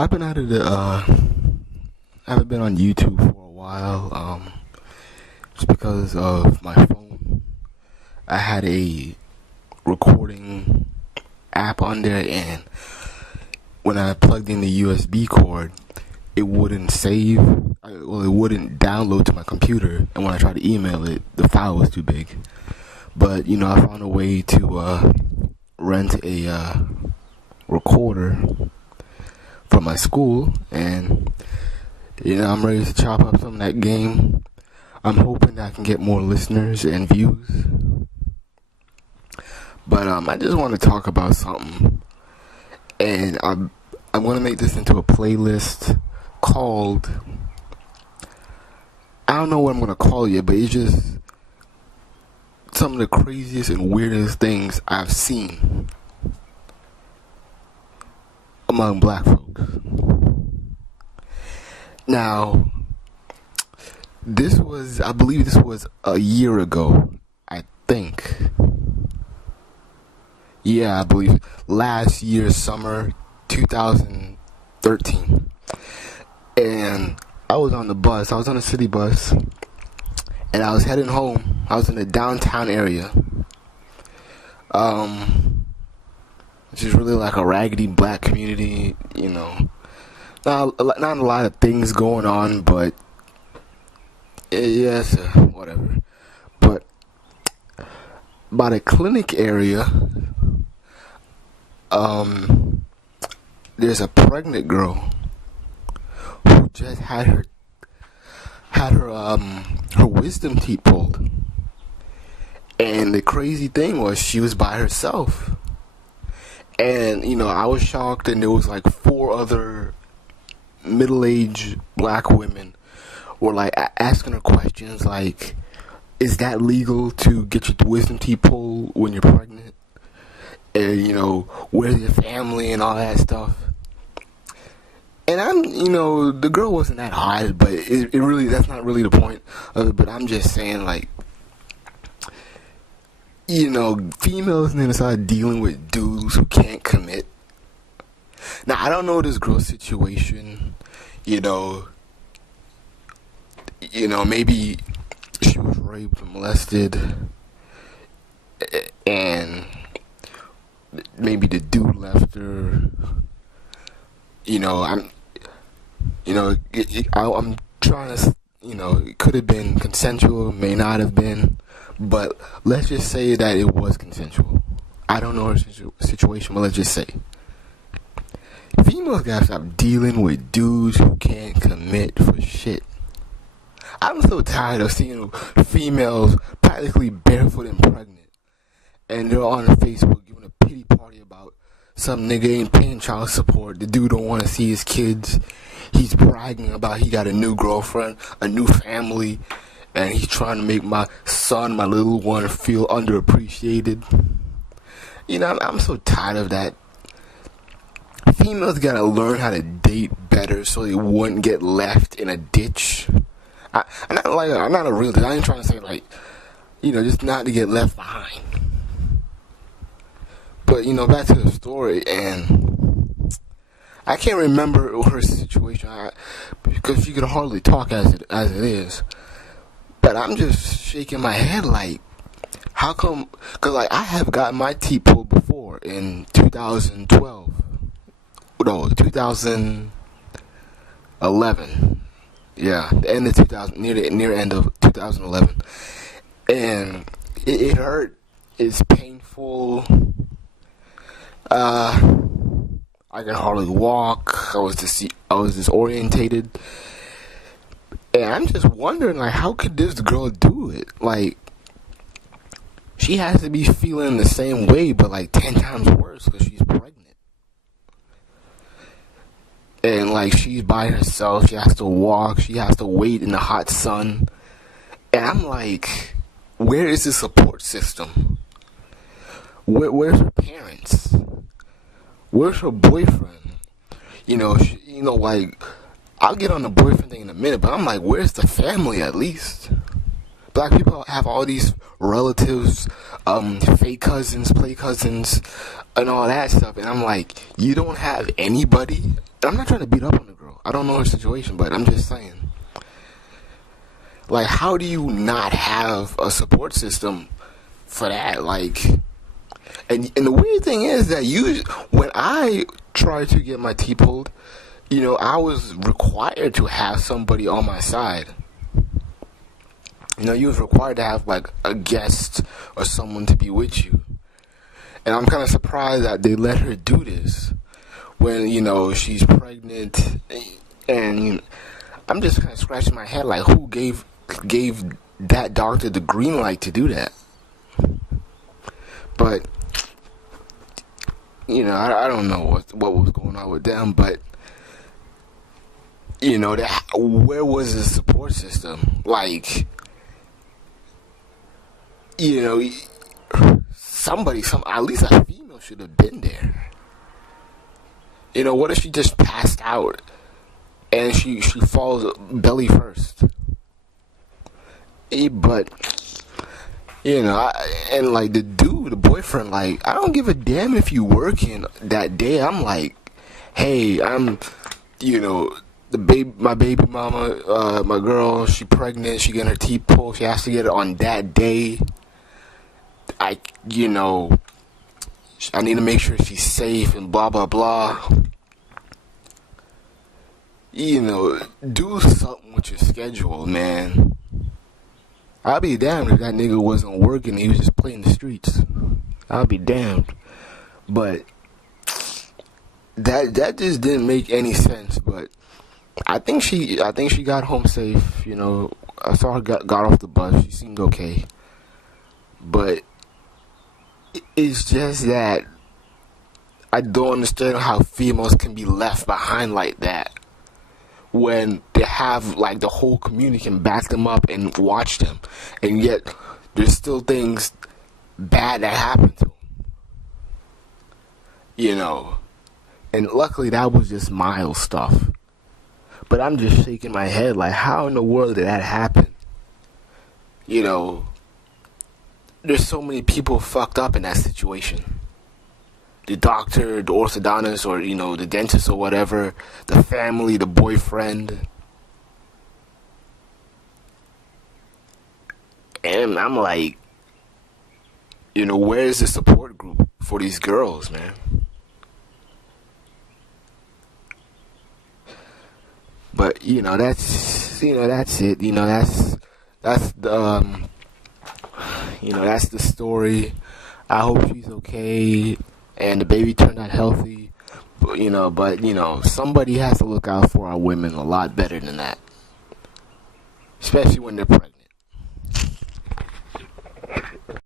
I've been out of the, I haven't been on YouTube for a while, just because of my phone. I had a recording app on there, and when I plugged in the USB cord, it wouldn't save, it wouldn't download to my computer, and when I tried to email it, the file was too big. But, I found a way to, rent a, recorder from my school, and I'm ready to chop up some of that game. I'm hoping that I can get more listeners and views. But I just want to talk about something, and I'm going to make this into a playlist called, I don't know what I'm going to call it, but it's just some of the craziest and weirdest things I've seen among black folks. Now, I believe this was a year ago, I think. Yeah, I believe last year, summer 2013. And I was on a city bus, and I was heading home. I was in the downtown area. Which is really like a raggedy black community, Not a lot of things going on, but yes, whatever. But by the clinic area, there's a pregnant girl who just had her wisdom teeth pulled, and the crazy thing was she was by herself. And, I was shocked, and there was like 4 other middle-aged black women were like asking her questions like, is that legal to get your wisdom teeth pulled when you're pregnant? And, where's your family and all that stuff? And the girl wasn't that hot, but it really, that's not really the point of it, but I'm just saying, like, females need to start dealing with dudes who can't commit. Now, I don't know this girl's situation. Maybe she was raped or molested, and maybe the dude left her. I'm trying to, it could have been consensual, may not have been. But let's just say that it was consensual. I don't know her situation, but let's just say. Females gotta stop dealing with dudes who can't commit for shit. I'm so tired of seeing females practically barefoot and pregnant, and they're on Facebook giving a pity party about some nigga ain't paying child support. The dude don't want to see his kids. He's bragging about he got a new girlfriend, a new family, and he's trying to make my son, my little one, feel underappreciated. I'm so tired of that. Females gotta learn how to date better so they wouldn't get left in a ditch. I'm not a realist. I ain't trying to say just not to get left behind. But back to the story, and I can't remember her situation because she could hardly talk as it is. But I'm just shaking my head like, how come? Because I have gotten my teeth pulled before in 2012. No, 2011. Yeah, the end of 2000, near end of 2011, and it hurt. It's painful. I can hardly walk. I was disorientated. And I'm just wondering, how could this girl do it? She has to be feeling the same way, but 10 times worse because she's pregnant. And, she's by herself. She has to walk. She has to wait in the hot sun. And I'm like, where is the support system? Where's her parents? Where's her boyfriend? I'll get on the boyfriend thing in a minute, but I'm like, where's the family at least? Black people have all these relatives, fake cousins, play cousins, and all that stuff. And I'm like, you don't have anybody? I'm not trying to beat up on the girl. I don't know her situation, but I'm just saying. Like, how do you not have a support system for that? Like, and the weird thing is that when I tried to get my teeth pulled, I was required to have somebody on my side. You was required to have like a guest or someone to be with you. And I'm kind of surprised that they let her do this when, she's pregnant. And I'm just kind of scratching my head like, who gave that doctor the green light to do that? But, I don't know what was going on with them, but, where was the support system? Like, somebody, at least a female should have been there. What if she just passed out and she falls belly first? But, and like the boyfriend, like, I don't give a damn if you working that day. I'm like, hey, I'm, my baby mama, my girl, she pregnant, she getting her teeth pulled, she has to get it on that day. I need to make sure she's safe and blah, blah, blah. Do something with your schedule, man. I'll be damned if that nigga wasn't working, he was just playing the streets. I'll be damned. But that just didn't make any sense. But I think she got home safe. I saw her got off the bus. She seemed okay. But it's just that I don't understand how females can be left behind like that when they have, like, the whole community can back them up and watch them, and yet there's still things bad that happen to them. And luckily that was just mild stuff. But I'm just shaking my head like, how in the world did that happen? There's so many people fucked up in that situation. The doctor, the orthodontist, or, the dentist or whatever, the family, the boyfriend. And I'm like, where's the support group for these girls, man? But, that's it. That's the, that's the story. I hope she's okay and the baby turned out healthy. But, somebody has to look out for our women a lot better than that. Especially when they're pregnant.